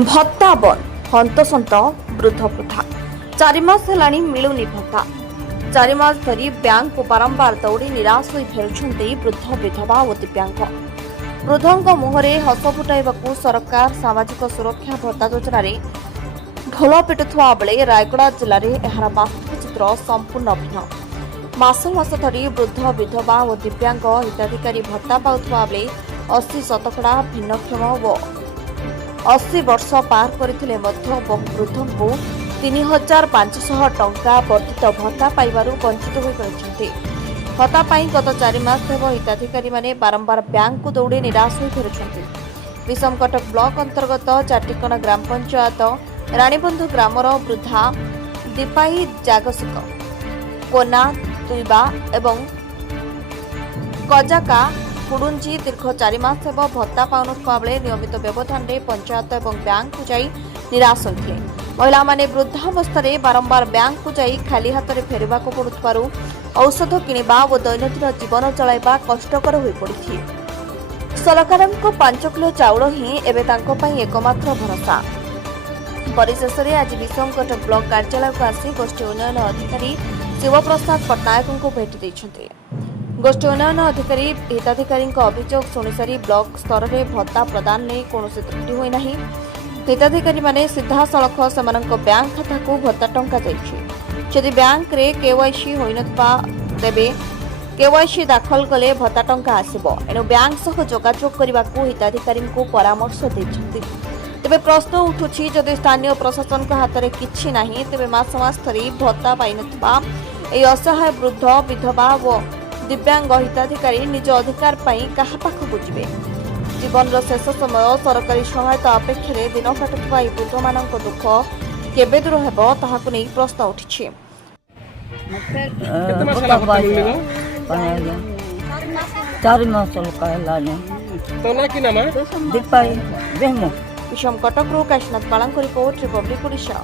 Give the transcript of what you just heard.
भत्ता बंद हंतसंत वृद्ध वृद्धा 4 मास हेलाणी मिलुनी भत्ता 4 मास धरी बैंक को बारंबार दौड़ी निराश होई फेरुछन्ते वृद्ध विधवा और दिव्यांग वृद्धों मुहरे हस फुटाइबाकू सरकार सामाजिक सुरक्षा भत्ता योजना ढोल पिटुवा बेले रायगड़ा जिले में एहार वास्तविक चित्र संपूर्ण भिन्न मास मास धरी वृद्ध विधवा और दिव्यांग हिताधिकारी भत्ता पाउथुवा बेले 80 शतकड़ा भिन्नक्षम और 80 वर्ष पार करथिले मध्य बहु वृद्धों को 3500 टंका वर्धित भत्ता पाइबारु वंचित होई परिछन्ते। भत्ता पाई गत 4 मास हेब हिताधिकारी माने बारंबार बैंक को दौड़ी निराश होई फेरुछन्ते। विषमकटक ब्लॉक अंतर्गत चाटिकण ग्राम पंचायत रानीबंधु ग्रामर वृद्धा दीपाई जागसिक कोना तुइबा एवं कजाका कुडुंजी दीर्घ 4 मास हेब भत्ता पाउनुवा बेले नियमित व्यवधान में पंचायत और बैंक को जाई निराश होते। महिला माने वृद्धावस्था बारंबार बैंक को जाई खाली हाथ में फेरवा पड़ुथिबारु औषध किनिबा और दैनंदिन जीवन चलाइबा कष्टकर होई पड़िछि। सरकारक 5 किलो चाउल ही एबे तांको पई एकमात्र भरोसा। परिशेष में आज विषमकटक ब्लॉक कार्यालय को आसी गोष्ठी उन्नयन अधिकारी शिवप्रसाद पट्टनायक को भेटी दैछन्ते। गोष्ठी उन्नयन अधिकारी हिताधिकारी अभियोग शुणिसारी ब्लॉक स्तर में भत्ता प्रदान नहीं कौन त्रुटि होना हिताधिकारी माने सीधा सड़क से बैंक खाता को भत्ता टंका जदि बैंक रे केवाईसी होइनथबा तेबे केवाईसी दाखल कले भत्ता टंका आसिबो एनु बैंक सह जोगाजोग करने हिताधिकारी को परामर्श दैछन्ति। तेबे प्रश्न उठुछि जदि स्थानीय प्रशासन के हाथ में किछि नाही तेबे मास मास धरी भत्ता पाइनथबा एई असहाय वृद्ध विधवा व दिव्यांग हिताधिकारी निज अधिकार पाई कहा पाखकु जिवे। जीवन शेष समय सरकारी सहायता अपेक्षा दिन काटुवा वृद्ध मान दुख केबे दूर हेब ताहाकु नै प्रश्न उठिछि। 4 मास विषम कटक काशीनाथ बालांको रिपोर्ट रिपब्लिक ओडिशा।